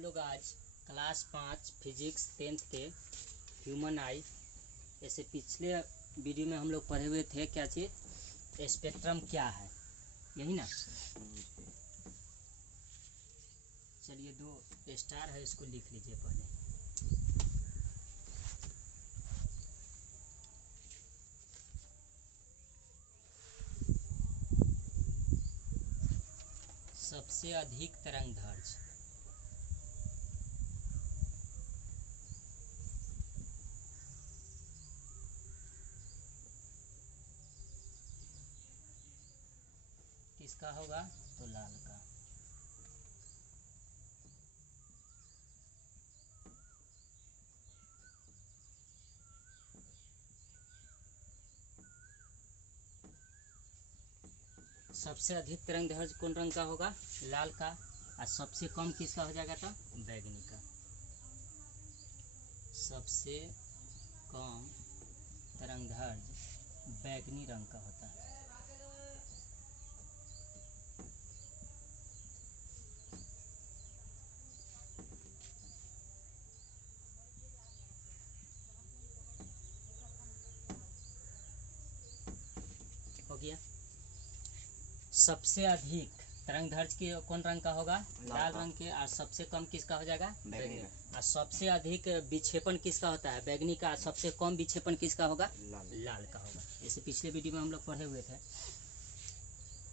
लोग आज class 5 physics 10th के ह्यूमन आई, ऐसे पिछले वीडियो में हम लोग पढ़े हुए थे क्या चीज़, स्पेक्ट्रम क्या है, यही ना। चलिए 2 स्टार है, इसको लिख लीजिए पहले। सबसे अधिक तरंगदैर्घ्य, किसका होगा, तो लाल का। सबसे अधिक तरंगदैर्घ्य कौन रंग का होगा, लाल का। और सबसे कम किसका हो जाएगा, तो बैगनी का। सबसे कम तरंगदैर्घ्य बैगनी रंग का होता है। हो गया। सबसे अधिक तरंगदैर्घ्य के कौन रंग का होगा, लाल रंग के। और सबसे कम किसका हो जाएगा, बैगनी। और सबसे अधिक विक्षेपण किसका होता है, बैगनी का। सबसे कम विक्षेपण किसका होगा, लाल का होगा। जैसे पिछले वीडियो में हम लोग पढ़े हुए थे।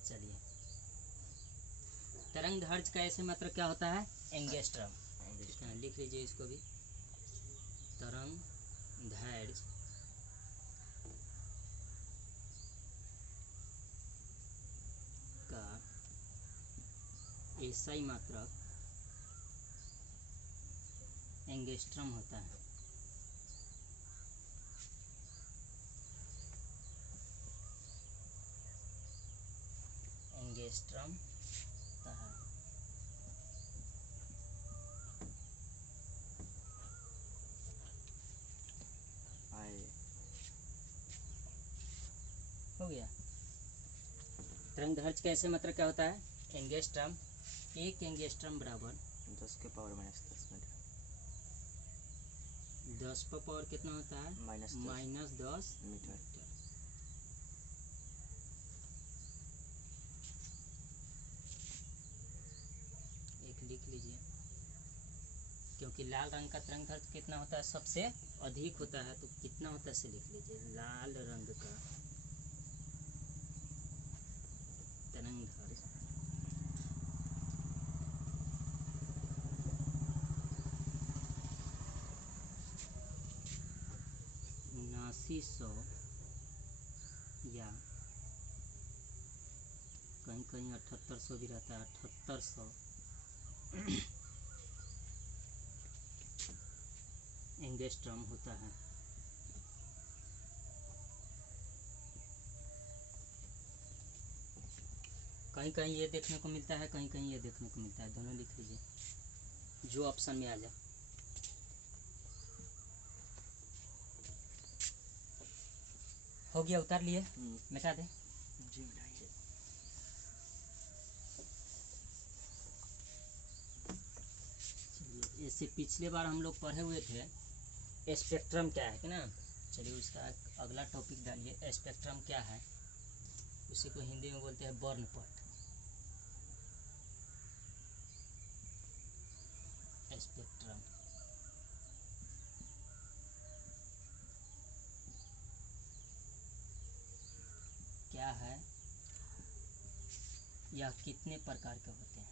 चलिए, तरंगदैर्घ्य का ऐसे मात्रक क्या होता है, एंगस्ट्रम। लिख लीजिए इसको भी। तरंगदैर्घ्य का एसआई मात्रक एंगस्ट्रम होता है। एंगस्ट्रम होता है। हो गया। तरंगदैर्घ्य का ऐसे मात्रक क्या होता है, एंगस्ट्रम। 1 एंगस्ट्रम बराबर 10 के पावर -10 मीटर। 10 पर पावर कितना होता है, -10 मीटर। एक लिख लीजिए, क्योंकि लाल रंग का तरंगदैर्घ्य कितना होता है, सबसे अधिक होता है। तो कितना होता है से लिख लीजिए। लाल रंग का तरंगदैर्घ्य 7900 या कहीं कहीं 7800 भी रहता है, 7800 एंगस्ट्रम होता है। कहीं कहीं ये देखने को मिलता है, कहीं कहीं ये देखने को मिलता है। दोनों लिख लीजिए, जो ऑप्शन में आ जाए। हो गया, उतार लिए, मिटा दे। जी मिटाइए। चलिए, इससे पिछले बार हम लोग पढ़े हुए थे स्पेक्ट्रम क्या है, कि ना। चलिए, उसका अगला टॉपिक डालिए। स्पेक्ट्रम क्या है, उसी को हिंदी में बोलते हैं वर्णपट। स्पेक्ट्रम क्या है, यह कितने प्रकार के होते हैं।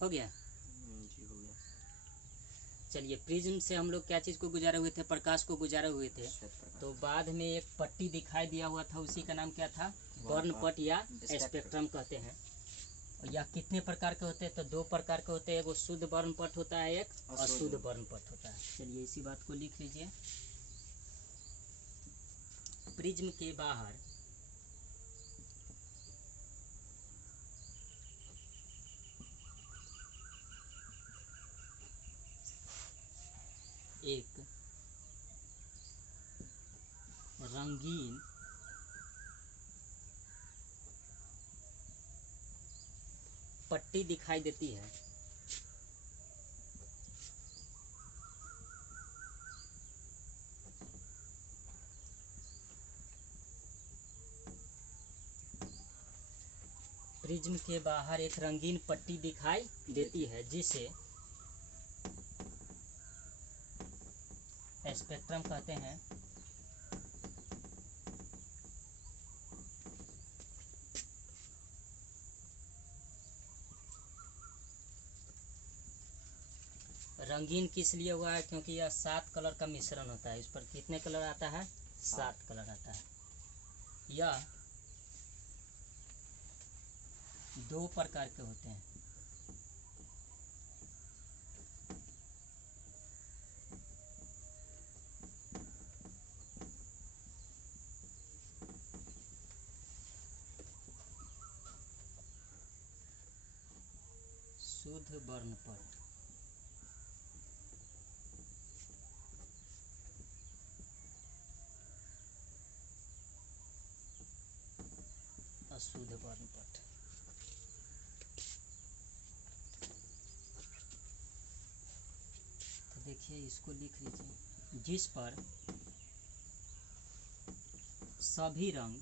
हो गया। जी हो गया। चलिए, प्रिज्म से हम लोग क्या चीज़ को गुजारे हुए थे, प्रकाश को गुजारे हुए थे। तो बाद में एक पट्टी दिखाई दिया हुआ था, उसी का नाम क्या था, वर्णपट या स्पेक्ट्रम कहते हैं। या कितने प्रकार के होते हैं, तो 2 प्रकार के होते हैं। एक शुद्ध वर्णपट होता है, एक अशुद्ध वर्णपट होता है। चलिए, इसी बात को लिख लीजिए। प्रिज्म के बाहर एक रंगीन पट्टी दिखाई देती है। प्रिज्म के बाहर एक रंगीन पट्टी दिखाई देती है जिसे स्पेक्ट्रम कहते हैं। रंगीन किस लिए हुआ है? क्योंकि यह 7 कलर का मिश्रण होता है। इस पर कितने कलर आता है? 7 कलर आता है। यह 2 प्रकार के होते हैं। शुद्ध वर्णपट, अशुद्ध वर्णपट। तो देखिए, इसको लिख लीजिए। जिस पर सभी रंग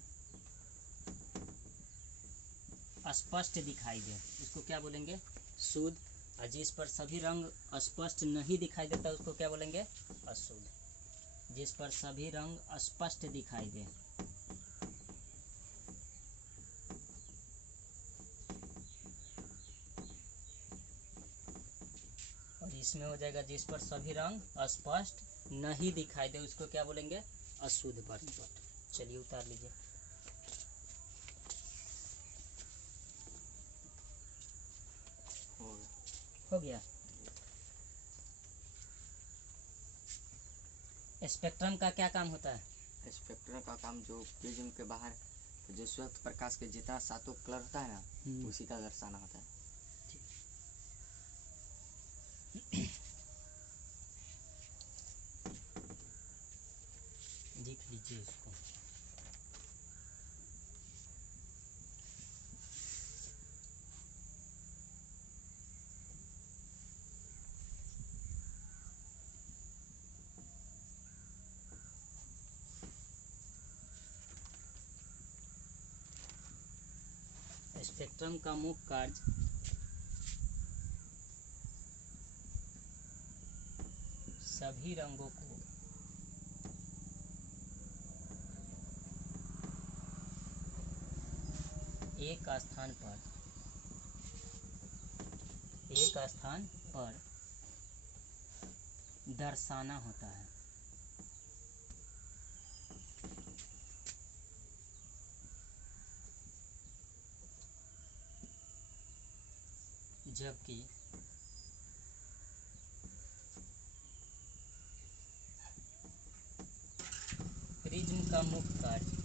स्पष्ट दिखाई दे उसको क्या बोलेंगे? शुद्ध। और जिस पर सभी रंग स्पष्ट नहीं दिखाई देता उसको क्या बोलेंगे? अशुद्ध। जिस पर सभी रंग स्पष्ट दिखाई दे, और इसमें हो जाएगा जिस पर सभी रंग स्पष्ट नहीं दिखाई दे उसको क्या बोलेंगे? अशुद्ध वर्णपट। चलिए उतार लीजिए। हो गया। स्पेक्ट्रम का क्या काम होता है? स्पेक्ट्रम का काम जो प्रिज्म के बाहर जो श्वेत प्रकाश के जितना 7 कलर होता है ना, उसी का दर्शाना होता है। लिख लीजिए इसको। स्पेक्ट्रम का मुख्य कार्य सभी रंगों को एक स्थान पर दर्शाना होता है। जबकि प्रिज्म का मुख्य कार्य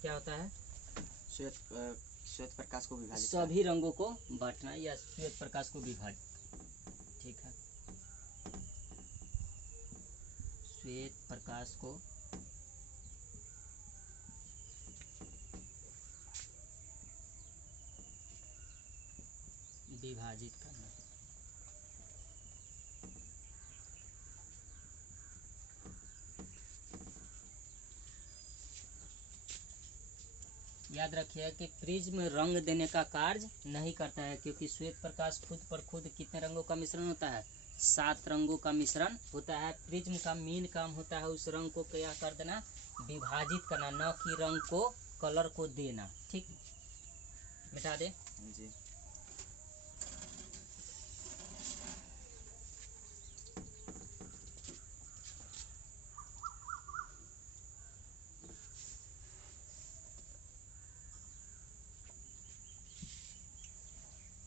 क्या होता है? श्वेत प्रकाश को विभाजित सभी रंगों को बांटना या श्वेत प्रकाश को विभाजित। ठीक है, श्वेत प्रकाश को विभाजित करना। याद रखिए कि प्रिज्म रंग देने का कार्य नहीं करता है, क्योंकि श्वेत प्रकाश खुद पर खुद कितने रंगों का मिश्रण होता है? 7 रंगों का मिश्रण होता है। प्रिज्म का मेन काम होता है उस रंग को क्या कर देना? विभाजित करना, न कि रंग को कलर को देना। ठीक, मिटा दे जी।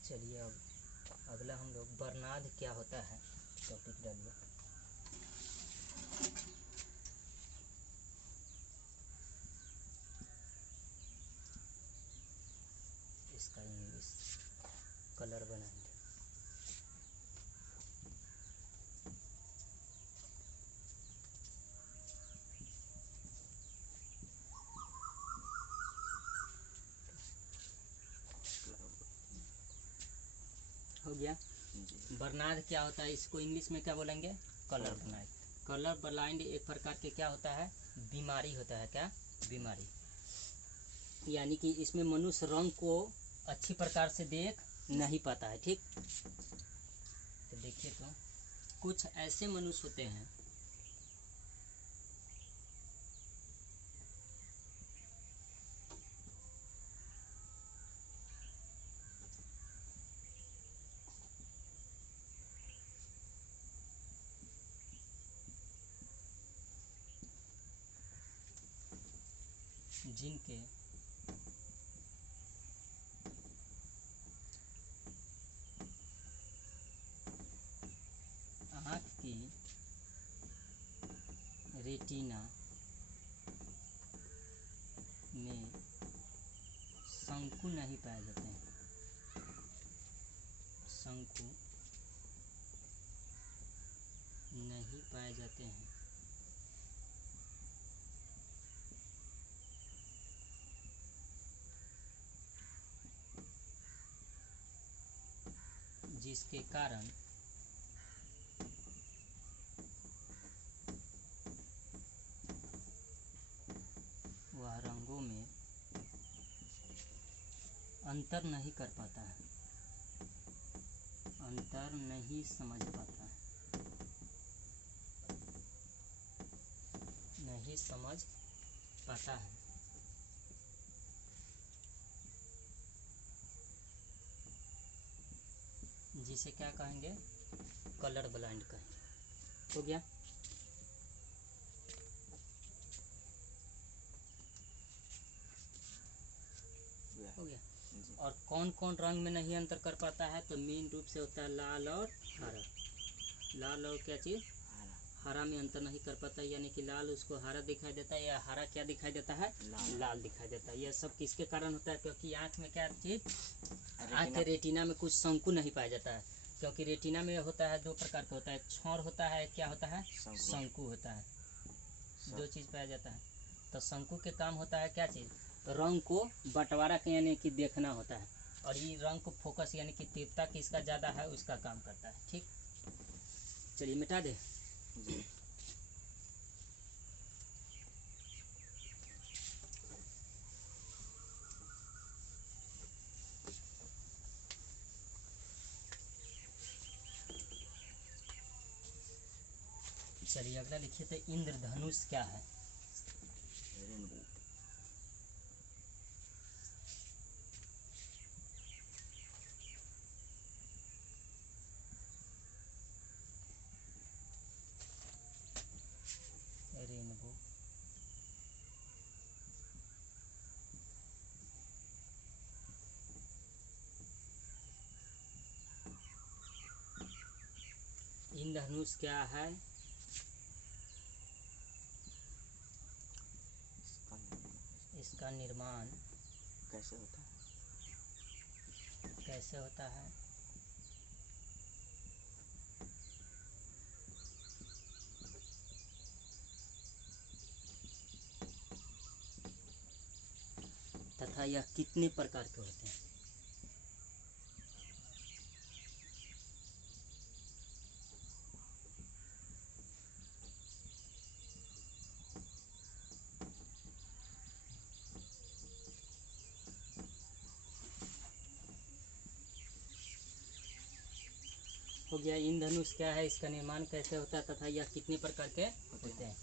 चलिए अब अगला हम लोग वर्णाध क्या होता है टॉपिक डालिए। गया। जी। बर्नार्ड क्या होता है, इसको इंग्लिश में क्या बोलेंगे, कलर ब्लाइंड। कलर ब्लाइंड एक प्रकार के क्या होता है, बीमारी होता है। क्या बीमारी, यानी कि इसमें मनुष्य रंग को अच्छी प्रकार से देख नहीं पाता है। ठीक, तो देखिए, तो कुछ ऐसे मनुष्य होते हैं जिनके आँख की रेटिना में शंकु नहीं पाए जाते हैं। शंकु नहीं पाए जाते हैं। जिसके कारण वह रंगों में अंतर नहीं कर पाता है, अंतर नहीं समझ पाता है, नहीं समझ पाता है। जिसे क्या कहेंगे, कलर ब्लाइंड कहेंगे। हो गया। हो गया। जी। और कौन कौन रंग में नहीं अंतर कर पाता है, तो मेन रूप से होता है लाल और हरा। लाल और क्या चीज़, हरा में अंतर नहीं कर पाता, यानी कि लाल उसको हरा दिखाई देता है, या हरा क्या दिखाई देता है, लाल दिखाई देता है। यह सब किसके कारण होता है, क्योंकि आँख में क्या चीज़, आँख के रेटिना में कुछ शंकु नहीं पाया जाता है। क्योंकि रेटिना में होता है दो प्रकार का होता है, छौर होता है, क्या होता है, शंकु होता है। दो चीज़ पाया जाता है। तो शंकु के काम होता है क्या चीज़, रंग को बंटवारा के यानी कि देखना होता है, और ये रंग को फोकस यानी कि तीव्रता किसका ज़्यादा है उसका काम करता है। ठीक, चलिए मिटा दे। जी। चलिए अगला लिखिए, तो इंद्रधनुष क्या है। रेनबो। रेनबो इंद्रधनुष क्या है, इसका निर्माण कैसे होता है, कैसे होता है, तथा यह कितने प्रकार के होते हैं। हो गया, इंद्रधनुष क्या है, इसका निर्माण कैसे होता है, तथा यह कितने प्रकार के होते हैं।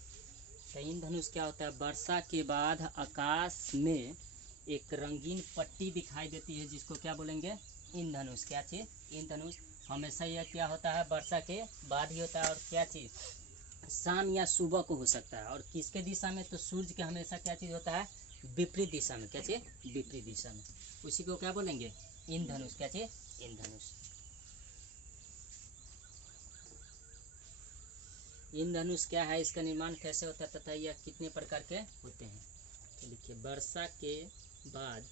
तो इंद्रधनुष क्या होता है, वर्षा के बाद आकाश में एक रंगीन पट्टी दिखाई देती है, जिसको क्या बोलेंगे, इंद्रधनुष। क्या चीज़, इंद्रधनुष। हमेशा यह क्या होता है, वर्षा के बाद ही होता है, और क्या चीज़, शाम या सुबह को हो सकता है। और किसके दिशा में, तो सूर्य के हमेशा क्या चीज़ होता है, विपरीत दिशा में। क्या चीज़, विपरीत दिशा में, उसी को क्या बोलेंगे, इंद्रधनुष। क्या चीज़, इंद्रधनुष। इंद्रधनुष क्या है, इसका निर्माण कैसे होता है, तथा यह कितने प्रकार के होते हैं। तो लिखिए, वर्षा के बाद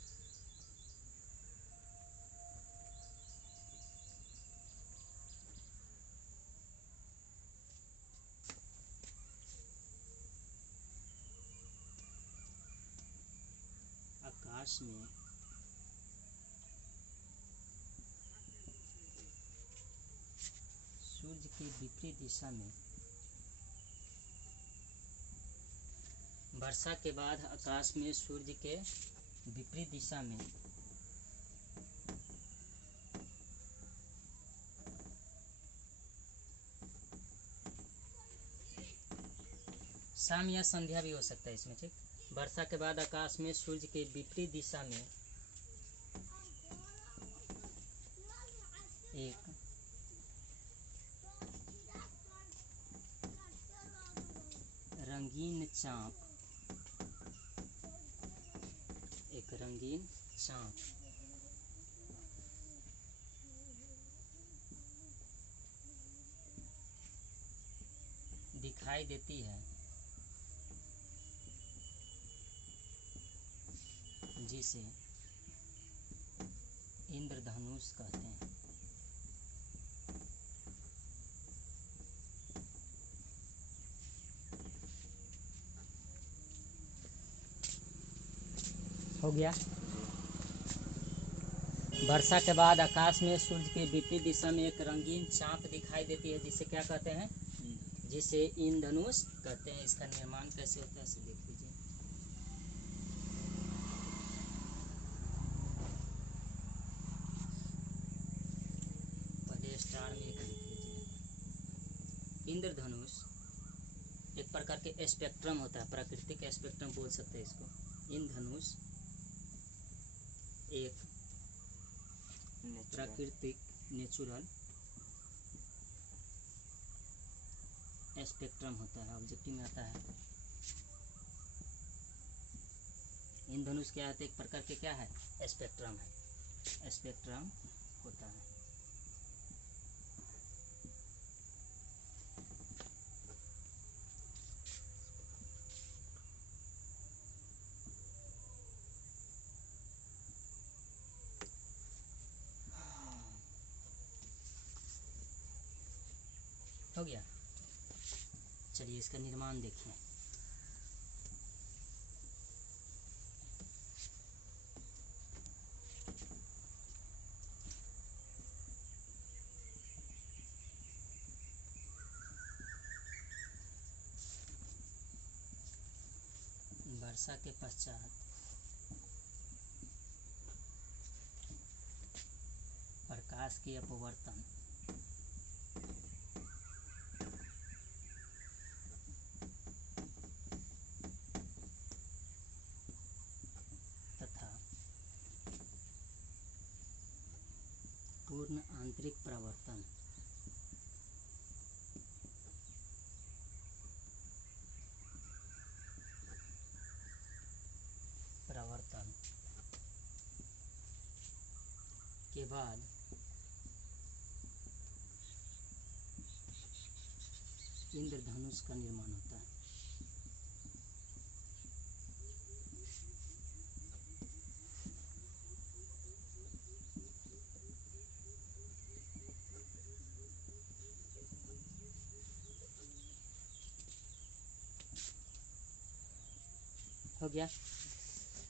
आकाश में के विपरीत दिशा में। वर्षा के बाद आकाश में सूर्य के विपरीत दिशा में शाम या संध्या भी हो सकता है इसमें, ठीक। वर्षा के बाद आकाश में सूर्य के विपरीत दिशा में एक रंगीन चाँप दिखाई देती है, जिसे इंद्रधनुष कहते हैं। हो गया। वर्षा के बाद आकाश में सूर्य के विपरीत दिशा में एक रंगीन चाँप दिखाई देती है, जिसे क्या कहते हैं? जिसे इंद्रधनुष कहते हैं। इसका निर्माण कैसे होता है, देख लीजिए। पहले स्टार में एक लिख लीजिए। इंद्रधनुष एक प्रकार के स्पेक्ट्रम होता है, प्राकृतिक स्पेक्ट्रम बोल सकते हैं इसको। इंद्रधनुष एक प्राकृतिक नेचुरल स्पेक्ट्रम होता है, ऑब्जेक्टिव में आता है। इंद्रधनुष क्या है? एक प्रकार के क्या है? स्पेक्ट्रम है, स्पेक्ट्रम होता है। हो गया। चलिए इसका निर्माण देखिए। वर्षा के पश्चात प्रकाश के अपवर्तन तथा पूर्ण आंतरिक प्रवर्तन के बाद इंद्रधनुष का निर्माण होता है। हो गया।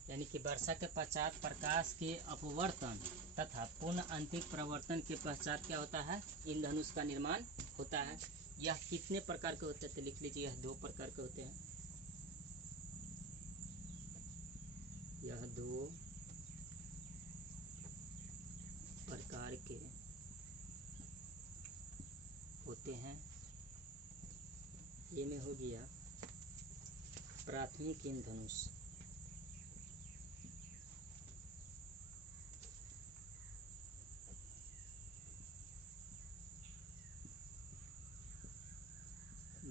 यानी कि वर्षा के पश्चात प्रकाश के अपवर्तन तथा पूर्ण आंतरिक प्रवर्तन के पश्चात क्या होता है? इंद्रधनुष का निर्माण होता है। यह कितने प्रकार के होते हैं? तो लिख लीजिए, यह 2 प्रकार के होते हैं। यह 2 प्रकार के होते हैं। ये में हो गया प्राथमिक इंद्रधनुष,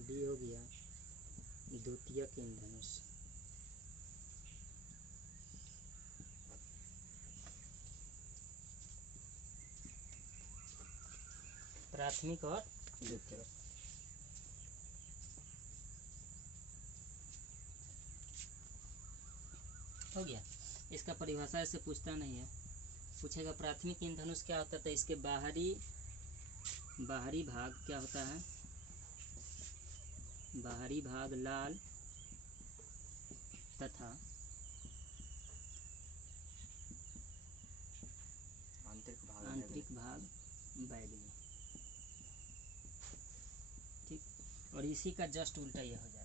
डी हो गया द्वितीयक इंद्रधनुष, प्राथमिक और द्वितीयक। हो गया। इसका परिभाषा ऐसे पूछता नहीं है, पूछेगा प्राथमिक इंद्रधनुष क्या होता है, तो इसके बाहरी भाग क्या होता है? बाहरी भाग लाल तथा आंतरिक भाग बैगनी। इसी का जस्ट उल्टा ये हो जाएगा।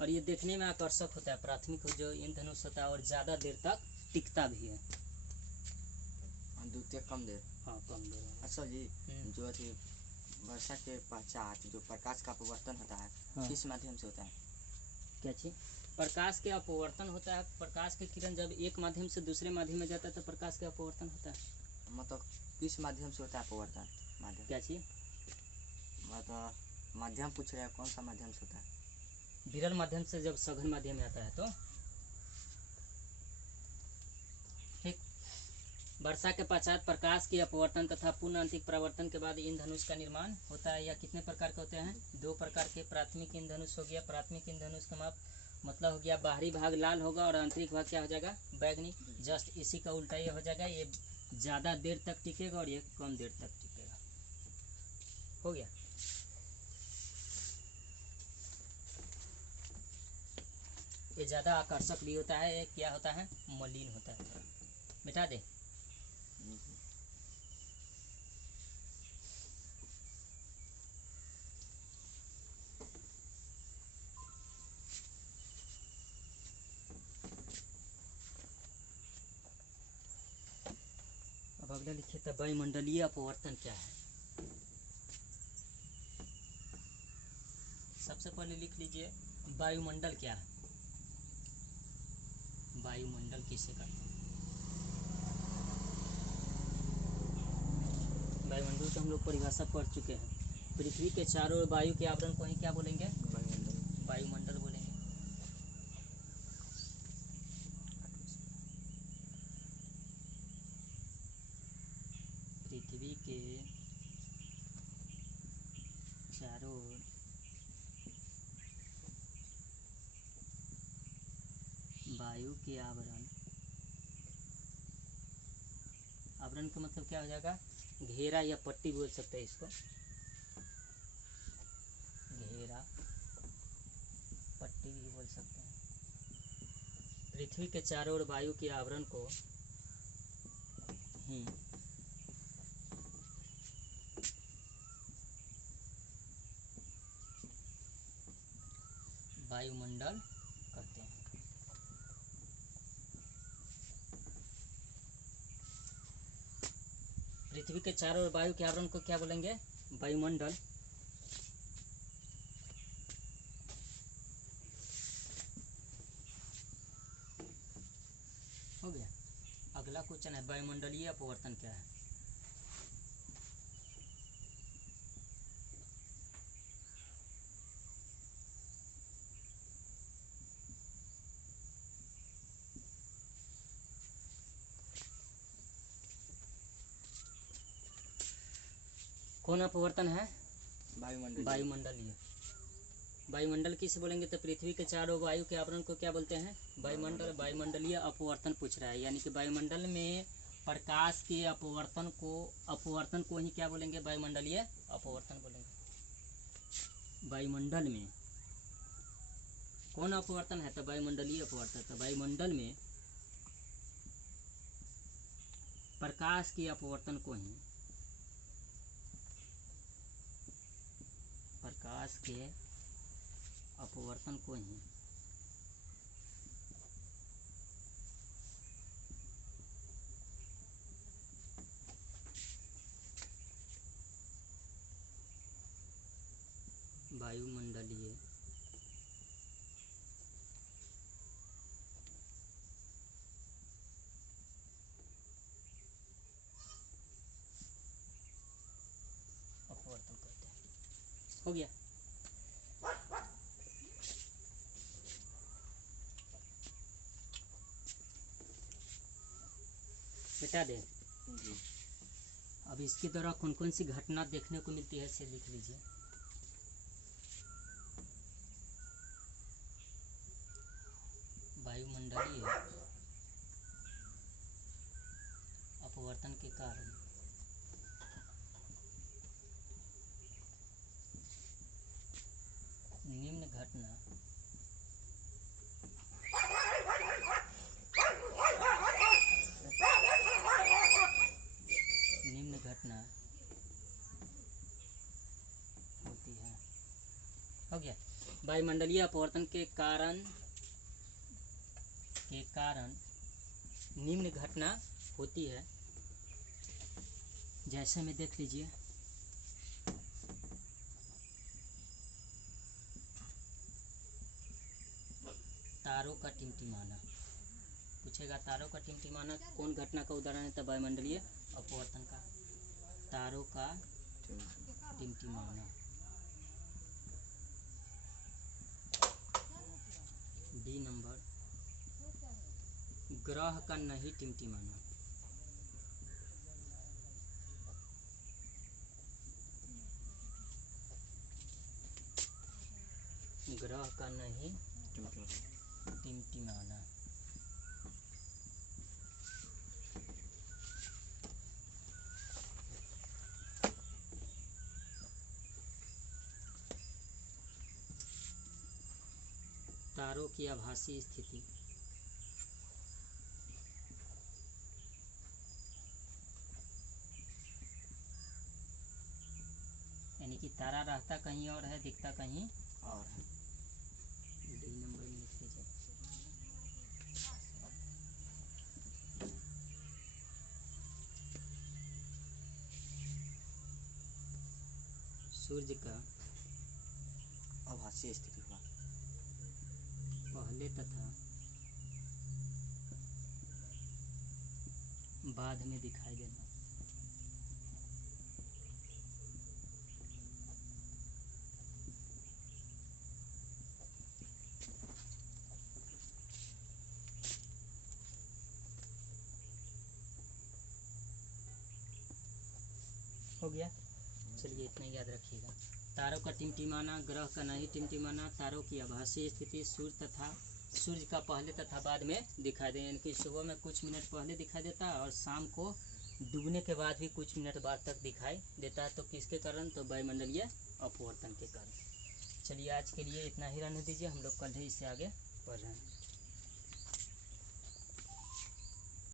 और ये देखने में आकर्षक होता है, प्राथमिक जो इंद्रधनुष होता है, और ज़्यादा देर तक टिकता भी है। द्वितीय कम देर। हाँ, कम देर में। अच्छा जी, जो अथी वर्षा के पश्चात जो प्रकाश का अपवर्तन होता है, हाँ। किस माध्यम से होता है? क्या चीज? प्रकाश के अपवर्तन होता है। प्रकाश के किरण जब एक माध्यम से दूसरे माध्यम में जाता है तो प्रकाश के अपवर्तन होता है। मतलब किस माध्यम से होता है अपवर्तन? माध्यम क्या चीज? मतलब माध्यम पूछ रहे हैं, कौन सा माध्यम से होता है? विरल माध्यम से जब सघन माध्यम में आता है तो ठीक। वर्षा के पश्चात प्रकाश की अपवर्तन तथा पूर्ण आंतरिक परावर्तन के बाद इंद्रधनुष का निर्माण होता है। या कितने प्रकार के होते हैं? 2 प्रकार के। प्राथमिक इंद्रधनुष हो गया। प्राथमिक इंद्रधनुष का मतलब हो गया बाहरी भाग लाल होगा और आंतरिक भाग क्या हो जाएगा? बैगनी। जस्ट इसी का उल्टा ये हो जाएगा, ये ज़्यादा देर तक टिकेगा और ये कम देर तक टिकेगा। हो गया। ये ज़्यादा आकर्षक भी होता है। ये क्या होता है? मलिन होता है थोड़ा। मिटा दे। अब अगला लिखिए तो वायुमंडलीय अपवर्तन क्या है। सबसे पहले लिख लीजिए वायुमंडल क्या है। वायुमंडल किसे कहते हैं? वायुमंडल तो हम लोग परिभाषा पढ़ चुके हैं। पृथ्वी के चारों ओर वायु के आवरण को ही क्या बोलेंगे? वायुमंडल। वायुमंडल बोलेंगे। पृथ्वी के चारों ओर वायु के आवरण, आवरण का मतलब क्या हो जाएगा? घेरा या पट्टी बोल सकते हैं इसको। घेरा, पट्टी भी बोल सकते हैं। पृथ्वी के चारों ओर वायु के आवरण को ही वायुमंडल कहते हैं। पृथ्वी के चारों ओर वायु के आवरण को क्या बोलेंगे? वायुमंडल। हो गया। अगला क्वेश्चन है वायुमंडलीय अपवर्तन क्या है। कौन अपवर्तन है? वायुमंडल। वायुमंडलीय। वायुमंडल किसे बोलेंगे? तो पृथ्वी के चारों वायु के आवरण को क्या बोलते हैं? वायुमंडल। वायुमंडलीय अपवर्तन पूछ रहा है, यानी कि वायुमंडल में प्रकाश के अपवर्तन को ही क्या बोलेंगे? वायुमंडलीय अपवर्तन बोलेंगे। वायुमंडल में कौन अपवर्तन है? तो वायुमंडलीय अपवर्तन। तो वायुमंडल में प्रकाश के अपवर्तन को ही वायुमंडलीय अपवर्तन कहते हैं। हो गया। मिटा दे। अब इसके द्वारा कौन कौन सी घटना देखने को मिलती है इसे लिख लीजिए। वायुमंडलीय अपवर्तन के कारण निम्न घटना हो गया। वायुमंडलीय अपवर्तन के कारण निम्न घटना होती है, जैसे में देख लीजिए। तारों का टिमटिमाना पूछेगा। तारों का टिमटिमाना कौन घटना का उदाहरण है? तब वायुमंडलीय अपवर्तन का। तारों का टिमटिमाना। डी नंबर, ग्रह का नहीं टिमटिमाना। ग्रह का नहीं टिमटिमाना। तारों की आभासी स्थिति। यानी कि तारा रहता कहीं और है, दिखता कहीं और है। डी नंबर में लिख लीजिए। सूर्य का आभासी स्थिति हुआ। पहले तथा बाद में दिखाई देना। हो गया। चलिए इतना याद रखिएगा। तारों का टिमटिमाना, ग्रह का नहीं टिमटिमाना, तारों की आभासी स्थिति, सूर्य का पहले तथा बाद में दिखाई दे, यानी कि सुबह में कुछ मिनट पहले दिखाई देता है और शाम को डूबने के बाद भी कुछ मिनट बाद तक दिखाई देता है। तो किसके कारण? तो वायुमंडलीय अपवर्तन के कारण। चलिए आज के लिए इतना ही रहने दीजिए, हम लोग कल ही इससे आगे बढ़ रहे हैं।